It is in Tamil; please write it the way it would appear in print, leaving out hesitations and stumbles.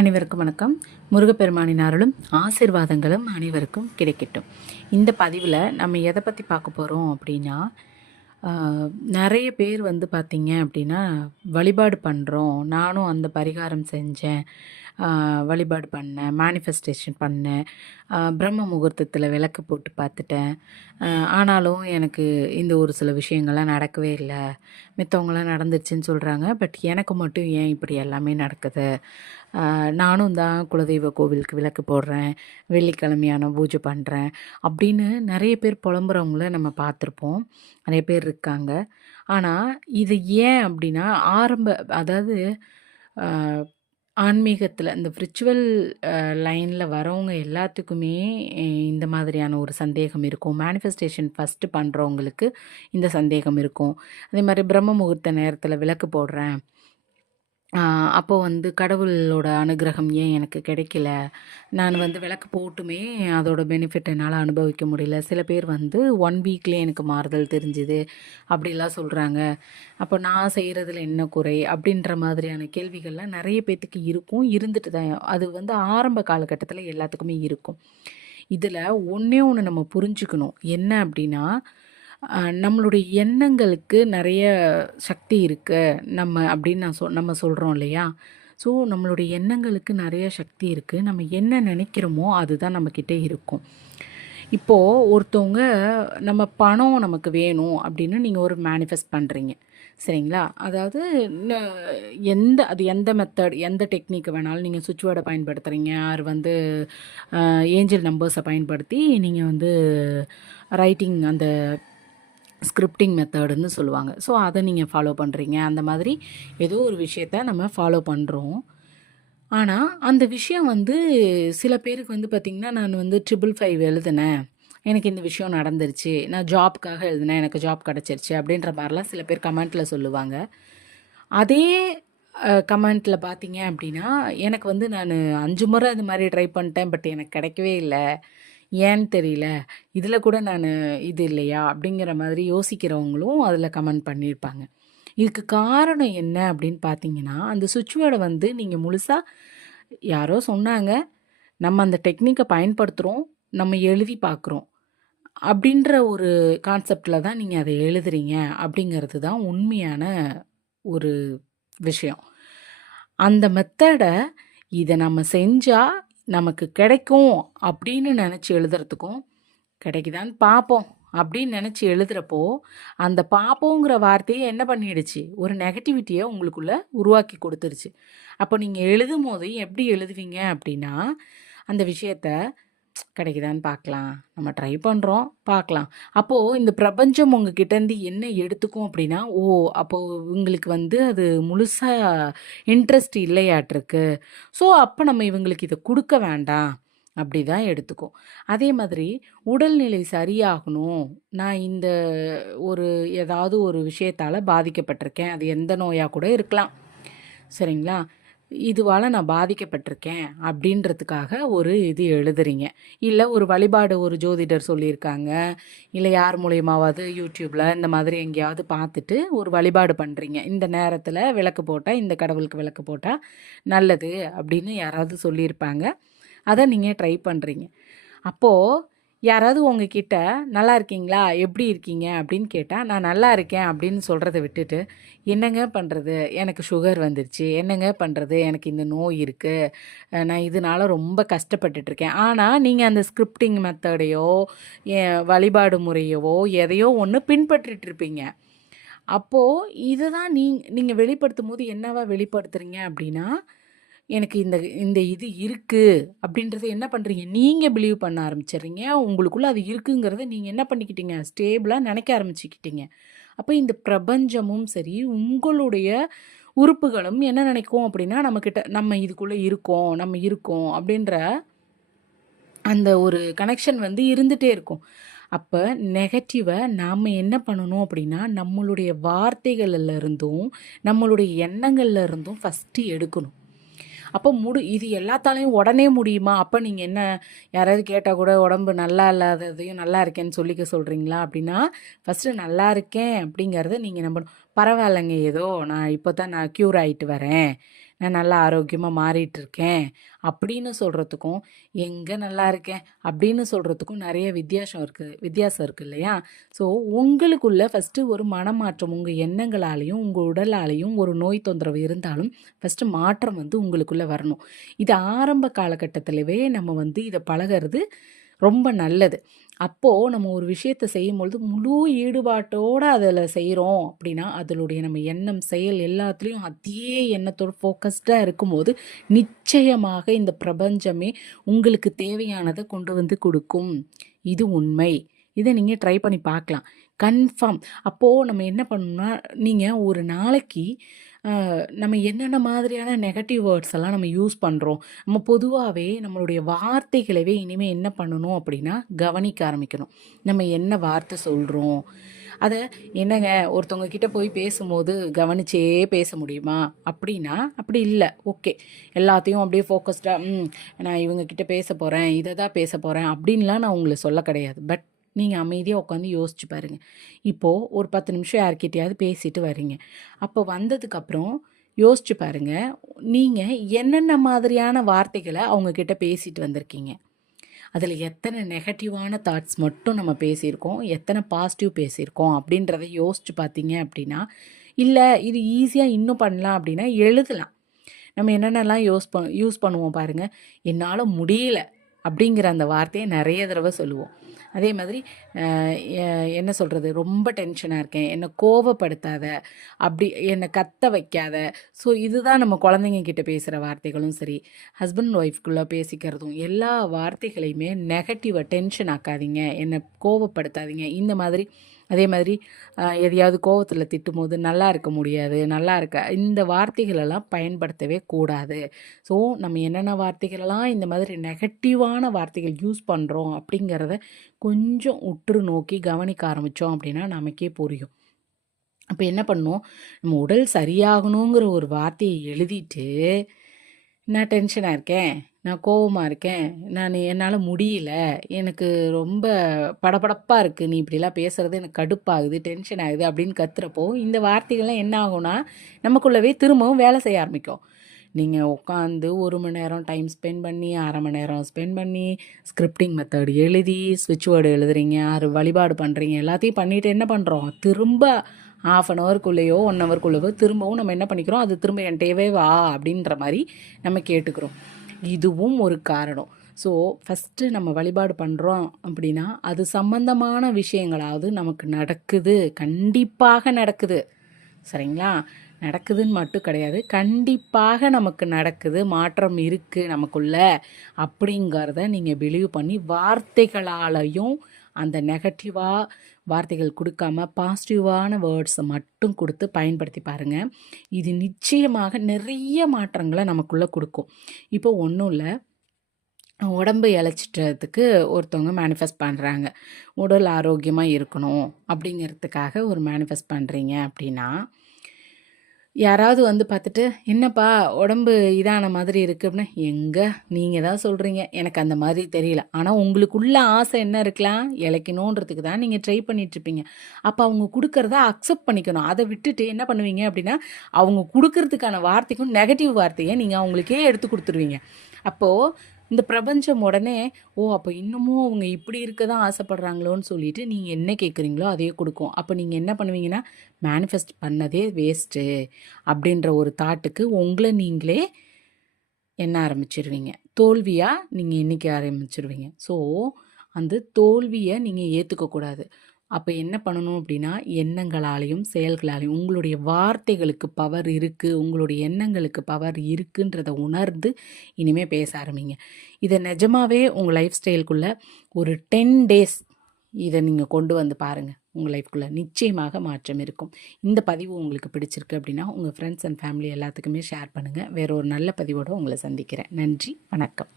அனைவருக்கும் வணக்கம். முருகப்பெருமானின் அருளும் ஆசீர்வாதங்களும் அனைவருக்கும் கிடைக்கட்டும். இந்த பதிவில் நம்ம எதை பற்றி பார்க்க போகிறோம் அப்படின்னா, நிறைய பேர் வந்து பார்த்திங்க அப்படின்னா வழிபாடு பண்ணுறோம். நானும் அந்த பரிகாரம் செஞ்சேன், வழிபாடு பண்ணேன், மேனிஃபெஸ்டேஷன் பண்ணேன், பிரம்ம முகூர்த்தத்தில் விளக்கு போட்டு பார்த்துட்டேன். ஆனாலும் எனக்கு இந்த ஒரு சில விஷயங்கள்லாம் நடக்கவே இல்லை. மித்தவங்களாம் நடந்துருச்சுன்னு சொல்கிறாங்க. பட் எனக்கு மட்டும் ஏன் இப்படி எல்லாமே நடக்குது? நானும் தான் குலதெய்வ கோவிலுக்கு விளக்கு போடுறேன், வெள்ளிக்கிழமையான பூஜை பண்ணுறேன் அப்படின்னு நிறைய பேர் புலம்புறவங்கள நம்ம பார்த்துருப்போம். நிறைய பேர் இருக்காங்க. ஆனால் இது ஏன் அப்படின்னா, அதாவது ஆன்மீகத்தில் இந்த விர்ச்சுவல் லைனில் வரவங்க எல்லாத்துக்குமே இந்த மாதிரியான ஒரு சந்தேகம் இருக்கும். மேனிஃபெஸ்டேஷன் ஃபஸ்ட்டு பண்ணுறவங்களுக்கு இந்த சந்தேகம் இருக்கும். அதே மாதிரி பிரம்ம முகூர்த்த நேரத்தில் விளக்கு போடுறேன், அப்போ வந்து கடவுளோட அனுகிரகம் ஏன் எனக்கு கிடைக்கல? நான் வந்து விளக்கு போட்டுமே அதோட பெனிஃபிட் என்னால் அனுபவிக்க முடியல. சில பேர் வந்து 1 வீக்லேயே எனக்கு மாறுதல் தெரிஞ்சுது அப்படிலாம் சொல்கிறாங்க. அப்போ நான் செய்கிறதுல என்ன குறை? அப்படின்ற மாதிரியான கேள்விகள்லாம் நிறைய பேத்துக்கு இருக்கும், இருந்துட்டு தான். அது வந்து ஆரம்ப காலகட்டத்தில் எல்லாத்துக்குமே இருக்கும். இதில் ஒன்றே ஒன்று நம்ம புரிஞ்சுக்கணும். என்ன அப்படின்னா, நம்மளுடைய எண்ணங்களுக்கு நிறைய சக்தி இருக்கு நம்ம அப்படின்னு நம்ம சொல்கிறோம் இல்லையா? ஸோ நம்மளுடைய எண்ணங்களுக்கு நிறைய சக்தி இருக்குது. நம்ம என்ன நினைக்கிறோமோ அதுதான் நம்மக்கிட்ட இருக்கும். இப்போது ஒருத்தவங்க நம்ம பணம் நமக்கு வேணும் அப்படின்னு நீங்கள் ஒரு மேனிஃபெஸ்ட் பண்ணுறீங்க, சரிங்களா? அதாவது எந்த மெத்தட், எந்த டெக்னிக் வேணாலும் நீங்கள் சுவிட்ச் வேர்டை பயன்படுத்துகிறீங்க, ஆர் வந்து ஏஞ்சல் நம்பர்ஸை பயன்படுத்தி நீங்கள் வந்து ரைட்டிங், அந்த ஸ்கிரிப்டிங் மெத்தடுன்னு சொல்லுவாங்க. ஸோ அதை நீங்கள் ஃபாலோ பண்ணுறீங்க. அந்த மாதிரி ஏதோ ஒரு விஷயத்த நம்ம ஃபாலோ பண்ணுறோம். ஆனால் அந்த விஷயம் வந்து சில பேருக்கு வந்து பார்த்திங்கன்னா, நான் வந்து 555 எழுதினேன், எனக்கு இந்த விஷயம் நடந்துருச்சு, நான் ஜாப்க்காக எழுதினேன், எனக்கு ஜாப் கிடச்சிருச்சு அப்படின்ற மாதிரிலாம் சில பேர் கமெண்ட்டில் சொல்லுவாங்க. அதே கமெண்ட்டில் பார்த்தீங்க அப்படின்னா, எனக்கு வந்து நான் 5 முறை இது மாதிரி ட்ரை பண்ணிட்டேன், பட் எனக்கு கிடைக்கவே இல்லை, ஏன்னு தெரியல, இதில் கூட நான் இது இல்லையா அப்படிங்கிற மாதிரி யோசிக்கிறவங்களும் அதில் கமெண்ட் பண்ணியிருப்பாங்க. இதுக்கு காரணம் என்ன அப்படின்னு பார்த்தீங்கன்னா, அந்த சுவிட்ச் வேர்டை வந்து நீங்கள் முழுசாக யாரோ சொன்னாங்க, நம்ம அந்த டெக்னிக்கை பயன்படுத்துகிறோம், நம்ம எழுதி பார்க்குறோம் அப்படின்ற ஒரு கான்செப்டில் தான் நீங்கள் அதை எழுதுறீங்க அப்படிங்கிறது தான் உண்மையான ஒரு விஷயம். அந்த மெத்தடை இதை நம்ம செஞ்சால் நமக்கு கிடைக்கும் அப்படின்னு நினச்சி எழுதுறதுக்கும், கிடைக்குதான்னு பார்ப்போம் அப்படின்னு நினச்சி எழுதுகிறப்போ, அந்த பார்ப்போங்கிற வார்த்தையை என்ன பண்ணிடுச்சு, ஒரு நெகட்டிவிட்டியை உங்களுக்குள்ளே உருவாக்கி கொடுத்துருச்சு. அப்போ நீங்கள் எழுதும் போது எப்படி எழுதுவீங்க அப்படின்னா, அந்த விஷயத்த கிடைக்குதான்னு பார்க்கலாம், நம்ம ட்ரை பண்ணுறோம் பார்க்கலாம். அப்போது இந்த பிரபஞ்சம் உங்ககிட்டேருந்து என்ன எடுத்துக்கும் அப்படின்னா, அப்போது இவங்களுக்கு வந்து அது முழுசாக இன்ட்ரெஸ்ட் இல்லையாட்டிருக்கு, ஸோ அப்போ நம்ம இவங்களுக்கு இதை கொடுக்க வேண்டாம் அப்படி தான் எடுத்துக்கும். அதே மாதிரி உடல்நிலை சரியாகணும், நான் இந்த ஏதாவது ஒரு விஷயத்தால் பாதிக்கப்பட்டிருக்கேன், அது எந்த நோயாக கூட இருக்கலாம், சரிங்களா? இதுவால் நான் பாதிக்கப்பட்டிருக்கேன் அப்படின்றதுக்காக ஒரு இது எழுதுறீங்க. இல்லை ஒரு வழிபாடு ஒரு ஜோதிடர் சொல்லியிருக்காங்க, இல்லை யார் மூலியமாவது யூடியூப்பில் இந்த மாதிரி எங்கேயாவது பார்த்துட்டு ஒரு வழிபாடு பண்ணுறீங்க, இந்த நேரத்தில் விளக்கு போட்டால், இந்த கடவுளுக்கு விளக்கு போட்டால் நல்லது அப்படின்னு யாராவது சொல்லியிருப்பாங்க. அதை நீங்கள் ட்ரை பண்ணுறீங்க. அப்போது யாராவது உங்ககிட்ட நல்லா இருக்கீங்களா, எப்படி இருக்கீங்க அப்படின்னு கேட்டால், நான் நல்லா இருக்கேன் அப்படின்னு சொல்கிறத விட்டுட்டு, என்னங்க பண்ணுறது, எனக்கு சுகர் வந்துருச்சு, என்னங்க பண்ணுறது, எனக்கு இந்த நோய் இருக்குது, நான் இதனால ரொம்ப கஷ்டப்பட்டுட்ருக்கேன். ஆனால் நீங்கள் அந்த ஸ்கிரிப்டிங் மெத்தடையோ வழிபாடு முறையவோ எதையோ ஒன்று பின்பற்றிட்டுருப்பீங்க. அப்போது இதுதான் நீங்கள் வெளிப்படுத்தும் போது என்னவா வெளிப்படுத்துகிறீங்க அப்படின்னா, எனக்கு இந்த இது இருக்குது அப்படின்றத என்ன பண்ணுறீங்க, நீங்கள் பிலீவ் பண்ண ஆரம்பிச்சிடுறீங்க. உங்களுக்குள்ளே அது இருக்குங்கிறத நீங்கள் என்ன பண்ணிக்கிட்டீங்க, ஸ்டேபிளாக நினைக்க ஆரம்பிச்சுக்கிட்டீங்க. அப்போ இந்த பிரபஞ்சமும் சரி, உங்களுடைய உறுப்புகளும் என்ன நினைக்கும் அப்படின்னா, நம்ம இதுக்குள்ளே இருக்கோம் அப்படின்ற அந்த ஒரு கனெக்ஷன் வந்து இருந்துகிட்டே இருக்கும். அப்போ நெகட்டிவை நாம் என்ன பண்ணணும் அப்படின்னா, நம்மளுடைய வார்த்தைகள்ல இருந்தும் நம்மளுடைய எண்ணங்கள்ல இருந்தும் ஃபஸ்ட்டு எடுக்கணும். அப்போ இது எல்லாத்தாலையும் உடனே முடியுமா? அப்போ நீங்கள் என்ன, யாராவது கேட்டால் கூட உடம்பு நல்லா இல்லாததையும் நல்லா இருக்கேன்னு சொல்லிக்க சொல்கிறீங்களா அப்படின்னா, ஃபஸ்ட்டு நல்லா இருக்கேன் அப்படிங்கிறத நீங்கள் நம்பணும். பரவாயில்லைங்க, ஏதோ நான் இப்போ தான் நான் க்யூர் ஆகிட்டு வரேன், நான் நல்லா ஆரோக்கியமாக மாறிட்டுருக்கேன் அப்படின்னு சொல்கிறதுக்கும், எங்கே நல்லா இருக்கேன் அப்படின்னு சொல்கிறதுக்கும் நிறைய வித்தியாசம் இருக்குது இல்லையா? ஸோ உங்களுக்குள்ள ஃபஸ்ட்டு ஒரு மனமாற்றம், உங்கள் எண்ணங்களாலேயும் உங்கள் உடலாலேயும் ஒரு நோய் தொந்தரவு இருந்தாலும் ஃபஸ்ட்டு மாற்றம் வந்து உங்களுக்குள்ளே வரணும். இது ஆரம்ப காலகட்டத்திலவே நம்ம வந்து இதை பழகிறது ரொம்ப நல்லது. அப்போது நம்ம ஒரு விஷயத்தை செய்யும்பொழுது முழு ஈடுபாட்டோடு அதில் செய்கிறோம் அப்படின்னா, அதனுடைய நம்ம எண்ணம், செயல் எல்லாத்துலேயும் அதே எண்ணத்தோடு ஃபோக்கஸ்டாக இருக்கும்போது நிச்சயமாக இந்த பிரபஞ்சமே உங்களுக்கு தேவையானதை கொண்டு வந்து கொடுக்கும். இது உண்மை. இதை நீங்கள் ட்ரை பண்ணி பார்க்கலாம். கன்ஃபார்ம். அப்போது நம்ம என்ன பண்ணணும்னா, நீங்கள் ஒரு நாளைக்கு நம்ம என்னென்ன மாதிரியான நெகட்டிவ் வேர்ட்ஸ் எல்லாம் நம்ம யூஸ் பண்ணுறோம். நம்ம பொதுவாகவே நம்மளுடைய வார்த்தைகளவே இனிமேல் என்ன பண்ணணும் அப்படின்னா, கவனிக்க ஆரம்பிக்கணும். நம்ம என்ன வார்த்தை சொல்கிறோம், அதை என்னங்க ஒருத்தவங்க கிட்ட போய் பேசும்போது கவனிச்சே பேச முடியுமா அப்படின்னா, அப்படி இல்லை. ஓகே, எல்லாத்தையும் அப்படியே ஃபோக்கஸ்டாக நான் இவங்க கிட்ட பேச போகிறேன், இதை தான் பேச போகிறேன் அப்படின்லாம் நான் உங்களை சொல்ல கிடையாது. பட் நீங்கள் அமைதியாக உட்காந்து யோசிச்சு பாருங்கள். இப்போது ஒரு 10 நிமிஷம் யார்கிட்டையாவது பேசிட்டு வரீங்க. அப்போ வந்ததுக்கப்புறம் யோசிச்சு பாருங்கள், நீங்கள் என்னென்ன மாதிரியான வார்த்தைகளை அவங்கக்கிட்ட பேசிட்டு வந்திருக்கீங்க. அதில் எத்தனை நெகட்டிவான தாட்ஸ் மட்டும் நம்ம பேசியிருக்கோம், எத்தனை பாசிட்டிவ் பேசியிருக்கோம் அப்படின்றத யோசிச்சு பார்த்தீங்க அப்படின்னா, இல்லை இது ஈஸியாக இன்னும் பண்ணலாம் அப்படின்னா எழுதலாம். நம்ம என்னென்னலாம் யூஸ் பண்ணுவோம் பாருங்கள். என்னால் முடியல அப்படிங்கிற அந்த வார்த்தையை நிறைய தடவை சொல்லுவோம். அதே மாதிரி என்ன சொல்கிறது, ரொம்ப டென்ஷனாக இருக்கேன், என்னை கோவப்படுத்தாத, அப்படி என்னை கத்த வைக்காத. ஸோ இதுதான் நம்ம குழந்தைங்க கிட்ட பேசுகிற வார்த்தைகளும் சரி, ஹஸ்பண்ட் ஒய்ஃப்குள்ளே பேசிக்கிறதும், எல்லா வார்த்தைகளையுமே நெகட்டிவாக டென்ஷன் ஆக்காதீங்க, என்னை கோவப்படுத்தாதீங்க, இந்த மாதிரி. அதே மாதிரி எதையாவது கோவத்தில் திட்டும்போது நல்லா இருக்க முடியாது, நல்லா இருக்க, இந்த வார்த்தைகளெல்லாம் பயன்படுத்தவே கூடாது. ஸோ நம்ம என்னென்ன வார்த்தைகளெல்லாம் இந்த மாதிரி நெகட்டிவான வார்த்தைகள் யூஸ் பண்ணுறோம் அப்படிங்கிறத கொஞ்சம் உற்று நோக்கி கவனிக்க ஆரம்பித்தோம் அப்படின்னா நமக்கே புரியும். அப்போ என்ன பண்ணணும், நம்ம உடல் சரியாகணுங்கிற ஒரு வார்த்தையை எழுதிட்டு, நான் டென்ஷனாக இருக்கேன், நான் கோவமாக இருக்கேன், என்னால் முடியல, எனக்கு ரொம்ப படபடப்பாக இருக்குது, நீ இப்படிலாம் பேசுகிறது எனக்கு கடுப்பாகுது, டென்ஷன் ஆகுது அப்படின்னு கத்துறப்போ இந்த வார்த்தைகள்லாம் என்ன ஆகும்னா நமக்குள்ளவே திரும்பவும் வேலை செய்ய ஆரம்பிக்கும். நீங்கள் உட்காந்து 1 மணி நேரம் டைம் ஸ்பெண்ட் பண்ணி, 1/2 மணி நேரம் ஸ்பெண்ட் பண்ணி, ஸ்கிரிப்டிங் மெத்தட் எழுதி, ஸ்விட்ச் வேர்டு எழுதுறீங்க, வழிபாடு பண்ணுறீங்க, எல்லாத்தையும் பண்ணிவிட்டு என்ன பண்ணுறோம், திரும்ப 1/2 ஹவருக்குள்ளேயோ 1 ஹவருக்குள்ளேயோ திரும்பவும் நம்ம என்ன பண்ணிக்கிறோம், அது திரும்ப என்கிட்டவே வா அப்படின்ற மாதிரி நம்ம கேட்டுக்கிறோம். இதுவும் ஒரு காரணம். ஸோ ஃபஸ்ட்டு நம்ம வழிபாடு பண்ணுறோம் அப்படின்னா, அது சம்பந்தமான விஷயங்களாவது நமக்கு நடக்குது, கண்டிப்பாக நடக்குது. சரிங்களா? நடக்குதுன்னு மட்டும் கிடையாது, கண்டிப்பாக நமக்கு நடக்குது, மாற்றம் இருக்குது நமக்குள்ள அப்படிங்கிறத நீங்கள் பிலீவ் பண்ணி வார்த்தைகளாலையும் அந்த நெகட்டிவாக வார்த்தைகள் கொடுக்காம பாசிட்டிவான வேர்ட்ஸை மட்டும் கொடுத்து பயன்படுத்தி பாருங்கள். இது நிச்சயமாக நிறைய மாற்றங்களை நமக்குள்ளே கொடுக்கும். இப்போ ஒன்றும் இல்லை, உடம்பு இழைச்சிட்டதுக்கு ஒருத்தவங்க மேனிஃபெஸ்ட் பண்ணுறாங்க, உடல் ஆரோக்கியமாக இருக்கணும் அப்படிங்கிறதுக்காக ஒரு மேனிஃபெஸ்ட் பண்ணுறீங்க அப்படின்னா, யாராவது வந்து பார்த்துட்டு என்னப்பா உடம்பு இதான மாதிரி இருக்குது அப்படின்னா, எங்கே நீங்கள் தான் சொல்கிறீங்க, எனக்கு அந்த மாதிரி தெரியல. ஆனால் உங்களுக்குள்ள ஆசை என்ன இருக்கலாம், இழைக்கணுன்றதுக்கு தான் நீங்கள் ட்ரை பண்ணிகிட்ருப்பீங்க. அப்போ அவங்க கொடுக்குறத அக்செப்ட் பண்ணிக்கணும். அதை விட்டுட்டு என்ன பண்ணுவீங்க அப்படின்னா, அவங்க கொடுக்கறதுக்கான வார்த்தைக்கும் நெகட்டிவ் வார்த்தையை நீங்கள் அவங்களுக்கே எடுத்து கொடுத்துருவீங்க. அப்போது இந்த பிரபஞ்சம் உடனே அப்போ இன்னமும் அவங்க இப்படி இருக்க தான் ஆசைப்படுறாங்களோன்னு சொல்லிட்டு நீங்கள் என்ன கேட்குறீங்களோ அதையே கொடுக்கும். அப்போ நீங்கள் என்ன பண்ணுவீங்கன்னா, மேனிஃபெஸ்ட் பண்ணதே வேஸ்ட்டு அப்படின்ற ஒரு தாட்டுக்கு உங்களை நீங்களே எண்ண ஆரம்பிச்சிருவீங்க. தோல்வியாக நீங்கள் எண்ணிக்க ஆரம்பிச்சிருவீங்க. ஸோ அந்த தோல்வியை நீங்கள் ஏற்றுக்கக்கூடாது. அப்போ என்ன பண்ணணும் அப்படின்னா, எண்ணங்களாலையும் செயல்களாலையும் உங்களுடைய வார்த்தைகளுக்கு பவர் இருக்குது, உங்களுடைய எண்ணங்களுக்கு பவர் இருக்குன்றதை உணர்ந்து இனிமேல் பேச ஆரம்பிங்க. இதை நிஜமாகவே உங்கள் லைஃப் ஸ்டைலுக்குள்ளே ஒரு 10 டேஸ் இதை நீங்கள் கொண்டு வந்து பாருங்கள். உங்கள் லைஃப்குள்ளே நிச்சயமாக மாற்றம் இருக்கும். இந்த பதிவு உங்களுக்கு பிடிச்சிருக்கு அப்படின்னா உங்கள் ஃப்ரெண்ட்ஸ் அண்ட் ஃபேமிலி எல்லாத்துக்குமே ஷேர் பண்ணுங்கள். வேறு ஒரு நல்ல பதிவோடு உங்களை சந்திக்கிறேன். நன்றி, வணக்கம்.